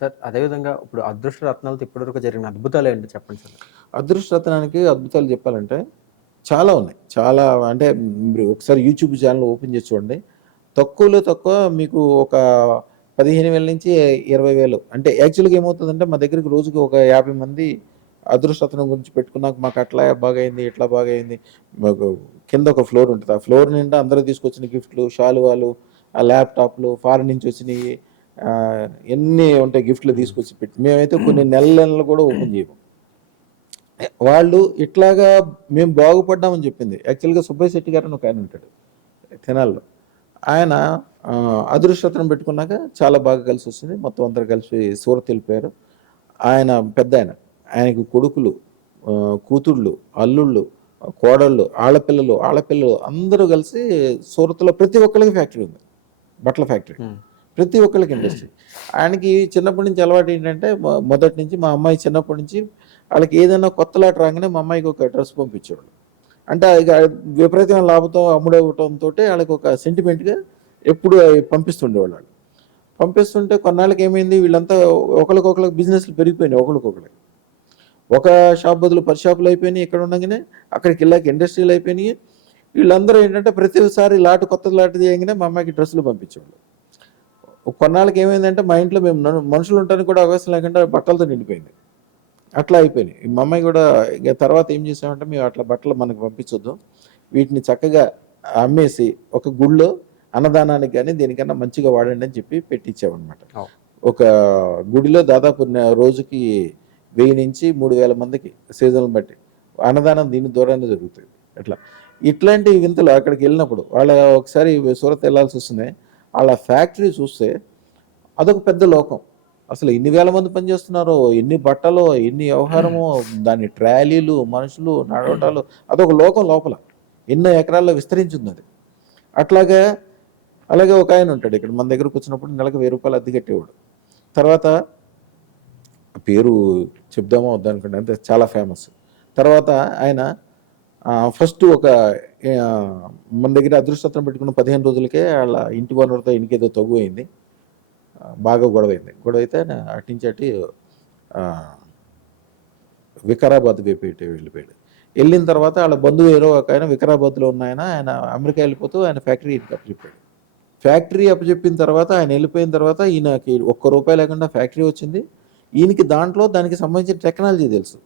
Sir అదేవిధంగా ఇప్పుడు అదృష్ట రత్నాలతో ఇప్పటివరకు జరిగిన అద్భుతాలేంటి చెప్పండి సార్? అదృష్ట రత్నానికి అద్భుతాలు చెప్పాలంటే చాలా ఉన్నాయి. చాలా అంటే మీరు ఒకసారి యూట్యూబ్ ఛానల్ ఓపెన్ చేసి చూడండి. తక్కువలో తక్కువ మీకు ఒక 15,000 నుంచి 20,000 అంటే యాక్చువల్‌గా ఏమవుతుందంటే మా దగ్గరికి రోజుకి ఒక 50 మంది అదృష్ట రత్నం గురించి పెట్టుకున్నాక మాకు అట్లా బాగయింది, ఇట్లా బాగయింది. మాకు కింద ఒక ఫ్లోర్ ఉంటది. ఆ ఫ్లోర్ నిండా అందరూ తీసుకొచ్చిన గిఫ్ట్‌లు, శాలువాలు, ఆ ల్యాప్‌టాప్‌లు, ఫారెన్ నుంచి వచ్చినయి ఎన్ని ఉంటాయి గిఫ్ట్‌లు తీసుకొచ్చి పెట్టి మేమైతే కొన్ని నెలలు కూడా ఓపెన్ చేయము. వాళ్ళు ఇట్లాగా మేము బాగుపడ్డామని చెప్పింది. యాక్చువల్‌గా సుబ్బయ్య శెట్టి గారు అని ఒక ఆయన ఉంటాడు తెనాలిలో. ఆయన అదృష్టరత్నం పెట్టుకున్నాక చాలా బాగా కలిసి వచ్చింది. మొత్తం అందరూ కలిసి సూరత్ వెళ్ళిపోయారు. ఆయన పెద్దాయన. ఆయనకి కొడుకులు, కూతుళ్ళు, అల్లుళ్ళు, కోడళ్ళు, ఆళ్ళపిల్లలు అందరూ కలిసి సూరత్‌లో ప్రతి ఒక్కళ్ళకి ఫ్యాక్టరీ ఉంది. బట్టల ఫ్యాక్టరీ. ప్రతి ఒక్కళ్ళకి ఇండస్ట్రీ. ఆయనకి చిన్నప్పటి నుంచి అలవాటు ఏంటంటే మొదటి నుంచి మా అమ్మాయి చిన్నప్పటి నుంచి వాళ్ళకి ఏదైనా కొత్త లాట రాగానే మా అమ్మాయికి ఒక డ్రెస్ పంపించేవాళ్ళు. అంటే ఇక విపరీతమైన లాభంతో అమ్ముడవటంతో వాళ్ళకి ఒక సెంటిమెంట్గా ఎప్పుడు పంపిస్తుండేవాళ్ళు వాళ్ళు. పంపిస్తుంటే కొన్నాళ్ళకి ఏమైంది వీళ్ళంతా ఒకరికొకరికి బిజినెస్లు పెరిగిపోయినాయి ఒకరికొకరికి. ఒక షాప్ బదులు 10 షాపులు అయిపోయినాయి ఇక్కడ ఉండగానే, అక్కడికి వెళ్ళాక ఇండస్ట్రీలు అయిపోయినాయి. వీళ్ళందరూ ఏంటంటే ప్రతిసారి కొత్త లాట్ తీయగానే మా అమ్మాయికి డ్రెస్సులు పంపించేవాళ్ళు. కొన్నాళ్ళకి ఏమైందంటే మా ఇంట్లో మేము మనుషులు ఉండడానికి కూడా అవకాశం లేకుండా బట్టలతో నిండిపోయింది. అట్లా అయిపోయినాయి. మా అమ్మాయి కూడా ఇక తర్వాత ఏం చేసామంటే మేము అట్లా బట్టలు మనకు పంపించొద్దు, వీటిని చక్కగా అమ్మేసి ఒక గుళ్ళో అన్నదానానికి కానీ దేనికన్నా మంచిగా వాడండి అని చెప్పి పెట్టించామన్నమాట. ఒక గుడిలో దాదాపు రోజుకి 1000 నుంచి 3000 మందికి సీజన్లు బట్టి అన్నదానం దీని ద్వారానే జరుగుతుంది. అట్లా ఇట్లాంటి వింతలు అక్కడికి వెళ్ళినప్పుడు వాళ్ళ ఒకసారి సూరత్ వెళ్ళాల్సి వస్తుంది. వాళ్ళ ఫ్యాక్టరీ చూస్తే అదొక పెద్ద లోకం. అసలు ఎన్ని వేల మంది పనిచేస్తున్నారో, ఎన్ని బట్టలో, ఎన్ని వ్యవహారమో, దాని ట్రాలీలు, మనుషులు, నడవటాలు, అదొక లోకం లోపల. ఎన్నో ఎకరాల్లో విస్తరించింది అది. అలాగే ఒక ఆయన ఉంటాడు ఇక్కడ మన దగ్గరకు వచ్చినప్పుడు నెలకు 1000 రూపాయలు అద్దె కట్టేవాడు. తర్వాత పేరు చెప్దామో వద్దనుకోండి, అంతే చాలా ఫేమస్. తర్వాత ఆయన ఫస్ట్ ఒక మన దగ్గర అదృష్టరత్నం పెట్టుకున్న 15 రోజులకే వాళ్ళ ఇంటి వనరుతో ఇంటికేదో తగ్గు అయింది. బాగా గొడవ అయితే అటు నుంచి వికారాబాద్ వెళ్ళిపోయాడు. వెళ్ళిన తర్వాత వాళ్ళ బంధువు ఏరో ఒక ఆయన వికారాబాద్లో ఉన్న ఆయన అమెరికా వెళ్ళిపోతూ ఆయన ఫ్యాక్టరీ అప్పచెప్పాడు. ఫ్యాక్టరీ అప్పచెప్పిన తర్వాత ఆయన వెళ్ళిపోయిన తర్వాత ఈయనకి ₹1 లేకుండా ఫ్యాక్టరీ వచ్చింది. ఈయనకి దానికి సంబంధించిన టెక్నాలజీ తెలుసు,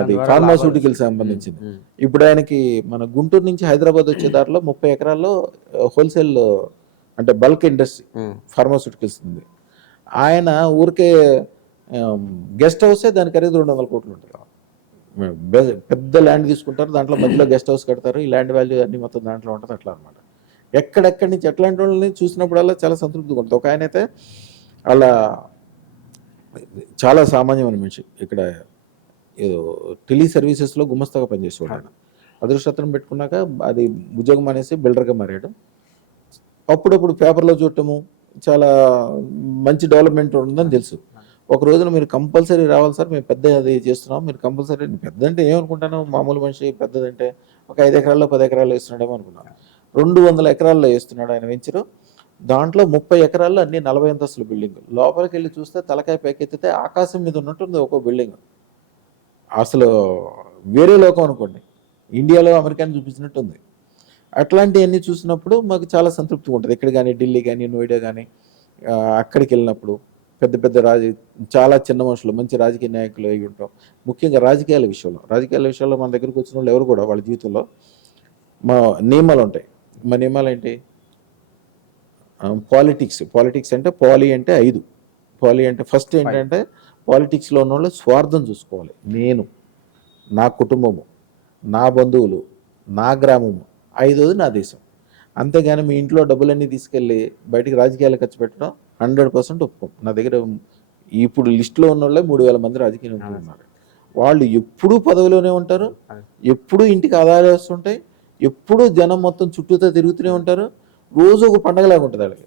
అది ఫార్మాస్యూటికల్ సంబంధించింది. ఇప్పుడు ఆయనకి మన గుంటూరు నుంచి హైదరాబాద్ వచ్చే దారిలో 30 ఎకరాల్లో హోల్సేల్ అంటే బల్క్ ఇండస్ట్రీ ఫార్మాస్యూటికల్స్ ఉంది. ఆయన ఊరికే గెస్ట్ హౌసే దాని ఖరీదు 200 కోట్లు ఉంటుంది. పెద్ద ల్యాండ్ తీసుకుంటారు, దాంట్లో మధ్యలో గెస్ట్ హౌస్ కడతారు, ఈ ల్యాండ్ వాల్యూ అన్ని మొత్తం దాంట్లో ఉంటుంది. అట్లా అనమాట. ఎక్కడెక్కడి నుంచి ఎట్లాంటి వాళ్ళని చూసినప్పుడల్లా చాలా సంతృప్తిగా ఉంటుంది. ఒక ఆయన అయితే అలా చాలా సామాన్యమైన మనిషి, ఇక్కడ ఏదో టెలి సర్వీసెస్లో గుమస్తాగా పనిచేసేవాడు ఆయన. అదృష్టరత్నం పెట్టుకున్నాక అది ఉద్యోగం అనేసి బిల్డర్గా మారాడు. అప్పుడప్పుడు పేపర్లో చూడటము చాలా మంచి డెవలప్మెంట్ ఉంటుందని తెలుసు. ఒక రోజున మీరు కంపల్సరీ రావాలి సార్, మేము పెద్ద అది చేస్తున్నాం, మీరు కంపల్సరీ. పెద్ద అంటే ఏమనుకుంటాను, మామూలు మనిషి పెద్దదంటే ఒక 5 ఎకరాల్లో 10 ఎకరాల్లో వేస్తున్నాడేమో అనుకున్నాను. 200 ఎకరాల్లో వేస్తున్నాడు ఆయన వెంచరు. దాంట్లో 30 ఎకరాల్లో అన్ని 40 అంతస్తుల బిల్డింగ్. లోపలికి వెళ్ళి చూస్తే తలకాయ పైకెత్తితే ఆకాశం మీద ఉన్నట్టుంది ఒక్కో బిల్డింగ్. అసలు వేరే లోకం అనుకోండి, ఇండియాలో అమెరికాని చూపించినట్టుంది. అట్లాంటివన్నీ చూసినప్పుడు మాకు చాలా సంతృప్తిగా ఉంటుంది. ఇక్కడ కానీ ఢిల్లీ కానీ నోయిడా కానీ అక్కడికి వెళ్ళినప్పుడు పెద్ద పెద్ద చాలా చిన్న మనుషులు మంచి రాజకీయ నాయకులు అయి ఉంటాం. ముఖ్యంగా రాజకీయాల విషయంలో మన దగ్గరకు వచ్చిన వాళ్ళు ఎవరు కూడా వాళ్ళ జీవితంలో మా నియమాలు ఉంటాయి. మా నియమాలు ఏంటి? పాలిటిక్స్ అంటే పాలి అంటే 5. పాలి అంటే ఫస్ట్ ఏంటంటే పాలిటిక్స్లో ఉన్న వాళ్ళు స్వార్థం చూసుకోవాలి. నేను, నా కుటుంబము, నా బంధువులు, నా గ్రామము, 5వది నా దేశం. అంతేగాని మీ ఇంట్లో డబ్బులన్నీ తీసుకెళ్ళి బయటికి రాజకీయాలు ఖర్చు పెట్టడం 100% ఒప్పుకోం. నా దగ్గర ఇప్పుడు లిస్టులో ఉన్న వాళ్ళే 3000 మంది రాజకీయ నాయకులు ఉన్నారు. వాళ్ళు ఎప్పుడూ పదవిలోనే ఉంటారు, ఎప్పుడూ ఇంటికి ఆదాయాలు వస్తుంటాయి, ఎప్పుడూ జనం మొత్తం చుట్టూతో తిరుగుతూనే ఉంటారు. రోజు ఒక పండగలాగా ఉంటుంది వాళ్ళకి.